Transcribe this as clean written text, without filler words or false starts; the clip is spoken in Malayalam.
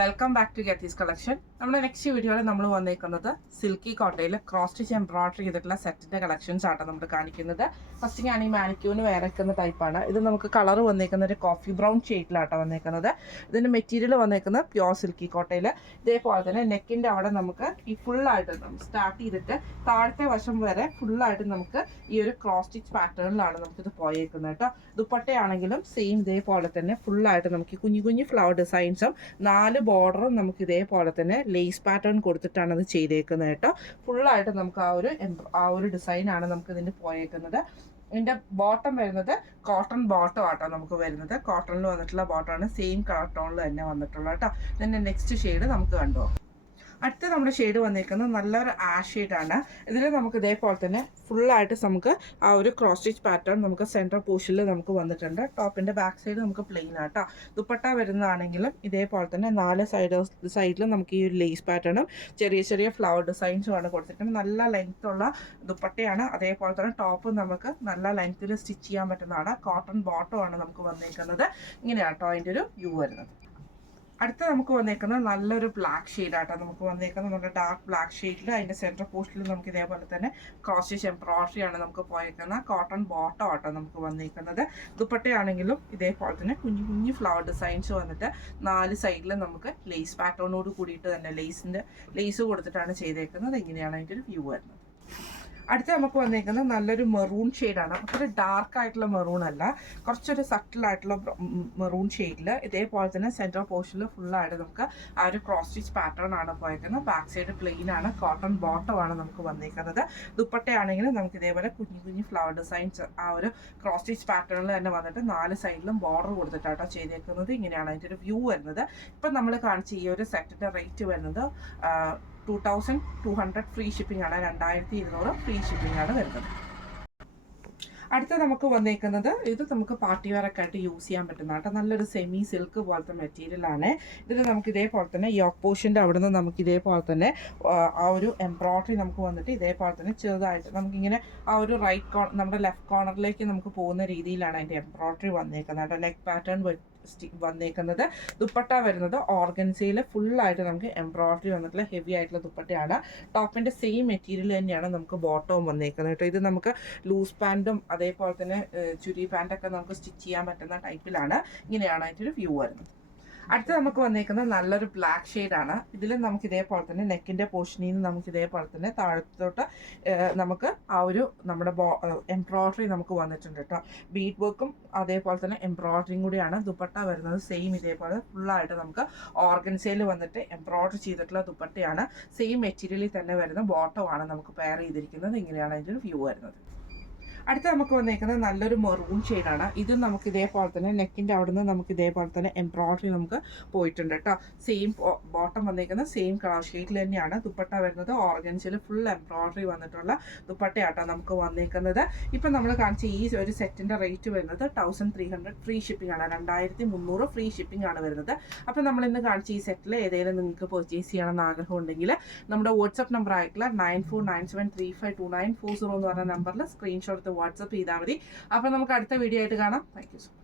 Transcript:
Welcome back to Getty's collection. നമ്മുടെ നെക്സ്റ്റ് വീഡിയോയിൽ നമ്മൾ വന്നേക്കുന്നത് സിൽക്കി കോട്ടയിൽ ക്രോസ് സ്റ്റിച്ച് എംബ്രോയിഡറി ചെയ്തിട്ടുള്ള സെറ്റിന്റെ കളക്ഷൻസ് ആണ് നമ്മൾ കാണിക്കുന്നത്. ഫസ്റ്റ് ഞാൻ ഈ മാനിക്യൂന് വേറെക്കുന്ന ടൈപ്പാണ്. ഇത് നമുക്ക് കളർ വന്നേക്കുന്ന ഒരു കോഫി ബ്രൗൺ ഷെയ്ഡിലാട്ടോ വന്നേക്കുന്നത്. ഇതിന്റെ മെറ്റീരിയൽ വന്നേക്കുന്നത് പ്യോർ സിൽക്കി കോട്ടയിൽ. ഇതേപോലെ തന്നെ നെക്കിന്റെ അവിടെ നമുക്ക് ഈ ഫുള്ളായിട്ട് സ്റ്റാർട്ട് ചെയ്തിട്ട് താഴത്തെ വശം വരെ ഫുള്ളായിട്ട് നമുക്ക് ഈ ഒരു ക്രോസ് സ്റ്റിച്ച് പാറ്റേണിലാണ് നമുക്കിത് പോയേക്കുന്നത് കേട്ടോ. ദുപ്പട്ടയാണെങ്കിലും സെയിം ഇതേപോലെ തന്നെ ഫുള്ളായിട്ട് നമുക്ക് കുഞ്ഞു കുഞ്ഞു ഫ്ലവർ ഡിസൈൻസും 4 ബോർഡറും നമുക്ക് ഇതേപോലെ തന്നെ ലേസ് പാറ്റേൺ കൊടുത്തിട്ടാണ് അത് ചെയ്തേക്കുന്നത് കേട്ടോ. ഫുള്ളായിട്ട് നമുക്ക് ആ ഒരു ഡിസൈനാണ് നമുക്ക് ഇതിൻ്റെ പോയേക്കുന്നത്. ഇതിൻ്റെ ബോട്ടം വരുന്നത് കോട്ടൺ ബോട്ടം ആട്ടോ നമുക്ക് വരുന്നത്. കോട്ടണിൽ വന്നിട്ടുള്ള ബോട്ടമാണ് സെയിം കളർ ടോണിൽ തന്നെ വന്നിട്ടുള്ളത് കേട്ടോ. ഇതിൻ്റെ നെക്സ്റ്റ് ഷെയ്ഡ് നമുക്ക് കണ്ടോ. അടുത്ത നമ്മുടെ ഷെയ്ഡ് വന്നിരിക്കുന്നത് നല്ലൊരു ആഷ് ഷെയ്ഡാണ്. ഇതിൽ നമുക്ക് ഇതേപോലെ തന്നെ ഫുള്ളായിട്ട് നമുക്ക് ആ ഒരു ക്രോസ് സ്റ്റിച്ച് പാറ്റേൺ നമുക്ക് സെൻട്രൽ പോർഷനിൽ നമുക്ക് വന്നിട്ടുണ്ട്. ടോപ്പിൻ്റെ ബാക്ക് സൈഡ് നമുക്ക് പ്ലെയിൻ ആട്ടോ. ദുപ്പട്ട വരുന്നതാണെങ്കിലും ഇതേപോലെ തന്നെ 4 സൈഡിലും നമുക്ക് ഈ ഒരു ലേസ് പാറ്റേണും ചെറിയ ചെറിയ ഫ്ലവർ ഡിസൈൻസും ആണ് കൊടുത്തിട്ടുണ്ട്. നല്ല ലെങ്ത് ഉള്ള ദുപ്പട്ടയാണ്. അതേപോലെ തന്നെ ടോപ്പ് നമുക്ക് നല്ല ലെങ്ത്തിൽ സ്റ്റിച്ച് ചെയ്യാൻ പറ്റുന്നതാണ്. കോട്ടൺ ബോട്ടമാണ് നമുക്ക് വന്നിരിക്കുന്നത്. ഇങ്ങനെയാട്ടോ അതിൻ്റെ ഒരു വ്യൂ വരുന്നത്. അടുത്ത നമുക്ക് വന്നേക്കുന്നത് നല്ലൊരു ബ്ലാക്ക് ഷെയ്ഡാട്ടോ നമുക്ക് വന്നേക്കുന്നത്. നല്ല ഡാർക്ക് ബ്ലാക്ക് ഷെയ്ഡിൽ അതിൻ്റെ സെൻട്രൽ പോർഷനിൽ നമുക്ക് ഇതേപോലെ തന്നെ ക്രോസ് സ്റ്റിച്ച് എംബ്രോയിഡറി ആണ് നമുക്ക് പോയേക്കുന്നത്. കോട്ടൺ ബോട്ടം ആട്ടോ നമുക്ക് വന്നേക്കുന്നത്. ദുപ്പട്ടയാണെങ്കിലും ഇതേപോലെ തന്നെ കുഞ്ഞു കുഞ്ഞു ഫ്ലവർ ഡിസൈൻസ് വന്നിട്ട് 4 സൈഡിലും നമുക്ക് ലേസ് പാറ്റേണോട് കൂടിയിട്ട് തന്നെ ലേസ് കൊടുത്തിട്ടാണ് ചെയ്തേക്കുന്നത്. ഇങ്ങനെയാണ് അതിൻ്റെ ഒരു വ്യൂ വരുന്നത്. അടുത്ത നമുക്ക് വന്നേക്കുന്നത് നല്ലൊരു മെറൂൺ ഷെയ്ഡാണ്. ഒരു ഡാർക്ക് ആയിട്ടുള്ള മെറൂൺ അല്ല, കുറച്ചൊരു സട്ടിലായിട്ടുള്ള മെറൂൺ ഷെയ്ഡിൽ ഇതേപോലെ തന്നെ സെൻട്രൽ പോർഷനിൽ ഫുള്ളായിട്ട് നമുക്ക് ആ ഒരു ക്രോസ് സ്റ്റിച്ച് പാറ്റേൺ ആണ് പോയേക്കുന്നത്. ബാക്ക് സൈഡ് പ്ലെയിൻ ആണ്. കോട്ടൺ ബോട്ടം ആണ് നമുക്ക് വന്നേക്കുന്നത്. ദുപ്പട്ടയാണെങ്കിൽ നമുക്ക് ഇതേപോലെ കുഞ്ഞു കുഞ്ഞു ഫ്ലവർ ഡിസൈൻസ് ആ ഒരു ക്രോസ് സ്റ്റിച്ച് പാറ്റേണിൽ തന്നെ വന്നിട്ട് 4 സൈഡിലും ബോർഡർ കൊടുത്തിട്ടാട്ടോ ചെയ്തേക്കുന്നത്. ഇങ്ങനെയാണ് അതിൻ്റെ ഒരു വ്യൂ വരുന്നത്. ഇപ്പം നമ്മൾ കാണിച്ച ഈ ഒരു സെറ്റിൻ്റെ റേറ്റ് വരുന്നത് 2200 ഫ്രീ ഷിപ്പിംഗ് ആണ്. 2200 ഫ്രീ ഷിപ്പിംഗ് ആണ് വരുന്നത്. അടുത്ത നമുക്ക് വന്നേക്കുന്നത് ഇത് നമുക്ക് പാർട്ടി വെയറൊക്കെ ആയിട്ട് യൂസ് ചെയ്യാൻ പറ്റുന്ന കേട്ടോ. നല്ലൊരു സെമി സിൽക്ക് പോലത്തെ മെറ്റീരിയലാണ്. ഇതിൽ നമുക്ക് ഇതേപോലെ തന്നെ യോക്ക് പോർഷൻ്റെ അവിടെ നിന്ന് നമുക്ക് ഇതേപോലെ തന്നെ ആ ഒരു എംബ്രോയിഡറി നമുക്ക് വന്നിട്ട് ഇതേപോലെ തന്നെ ചെറുതായിട്ട് നമുക്കിങ്ങനെ ആ ഒരു നമ്മുടെ ലെഫ്റ്റ് കോർണറിലേക്ക് നമുക്ക് പോകുന്ന രീതിയിലാണ് അതിൻ്റെ എംബ്രോയിഡറി വന്നേക്കുന്നത് കേട്ടോ. ലെഗ് പാറ്റേൺ വന്നേക്കുന്നത്. ദുപ്പട്ട വരുന്നത് ഓർഗൻസയിൽ ഫുള്ളായിട്ട് നമുക്ക് എംബ്രോയിഡറി വന്നിട്ടുള്ള ഹെവി ആയിട്ടുള്ള ദുപ്പട്ടയാണ്. ടോപ്പിൻ്റെ സെയിം മെറ്റീരിയൽ തന്നെയാണ് നമുക്ക് ബോട്ടവും വന്നേക്കുന്നത് കേട്ടോ. ഇത് നമുക്ക് ലൂസ് പാൻറ്റും അതേപോലെ തന്നെ ചുരി പാൻറ്റൊക്കെ നമുക്ക് സ്റ്റിച്ച് ചെയ്യാൻ പറ്റുന്ന ടൈപ്പിലാണ്. ഇങ്ങനെയാണ് അതിൻ്റെ വ്യൂ വരുന്നത്. അടുത്ത നമുക്ക് വന്നേക്കുന്നത് നല്ലൊരു ബ്ലാക്ക് ഷെയ്ഡാണ്. ഇതിൽ നമുക്ക് ഇതേപോലെ തന്നെ നെക്കിൻ്റെ പോർഷനിൽ നിന്ന് നമുക്ക് ഇതേപോലെ തന്നെ താഴത്തോട്ട് നമുക്ക് ആ ഒരു നമ്മുടെ എംബ്രോയിഡറി നമുക്ക് വന്നിട്ടുണ്ട് കേട്ടോ. ബീഡ് വർക്കും അതേപോലെ തന്നെ എംബ്രോയിഡറിയും കൂടിയാണ്. ദുപ്പട്ട വരുന്നത് സെയിം ഇതേപോലെ ഫുള്ളായിട്ട് നമുക്ക് ഓർഗൻസയിൽ വന്നിട്ട് എംബ്രോയിഡറി ചെയ്തിട്ടുള്ള ദുപ്പട്ടയാണ്. സെയിം മെറ്റീരിയലിൽ തന്നെ വരുന്ന ബോട്ടമാണ് നമുക്ക് പെയർ ചെയ്തിരിക്കുന്നത്. ഇങ്ങനെയാണ് അതിൻ്റെ ഒരു വ്യൂ വരുന്നത്. അടുത്ത നമുക്ക് വന്നേക്കുന്നത് നല്ലൊരു മെറൂൺ ഷെയ്ഡാണ്. ഇത് നമുക്ക് ഇതേപോലെ തന്നെ നെക്കിൻ്റെ അവിടെ നിന്ന് നമുക്ക് ഇതേപോലെ തന്നെ എംബ്രോയിഡറി നമുക്ക് പോയിട്ടുണ്ട് കേട്ടോ. സെയിം ബോട്ടം വന്നേക്കുന്നത് സെയിം കളർ ഷെയ്ഡിൽ തന്നെയാണ്. ദുപ്പട്ട വരുന്നത് ഓർഗൻസിൽ ഫുൾ എംബ്രോയിഡറി വന്നിട്ടുള്ള ദുപ്പട്ടയാട്ടോ നമുക്ക് വന്നേക്കുന്നത്. ഇപ്പം നമ്മൾ കാണിച്ച ഈ ഒരു സെറ്റിൻ്റെ റേറ്റ് വരുന്നത് 1300 ഫ്രീ ഷിപ്പിംഗ് ആണ്. 2300 ഫ്രീ ഷിപ്പിംഗ് ആണ് വരുന്നത്. അപ്പം നമ്മൾ ഇന്ന് കാണിച്ച ഈ സെറ്റിൽ ഏതെങ്കിലും നിങ്ങൾക്ക് പർച്ചേസ് ചെയ്യണമെന്ന് ആഗ്രഹം ഉണ്ടെങ്കിൽ നമ്മുടെ വാട്സപ്പ് നമ്പർ ആയിട്ടുള്ള 9497352940 എന്ന് പറഞ്ഞ നമ്പറിൽ സ്ക്രീൻഷോട്ട് വാട്സപ്പ് ചെയ്താൽ മതി. അപ്പം നമുക്ക് അടുത്ത വീഡിയോ ആയിട്ട് കാണാം. Thank you so much.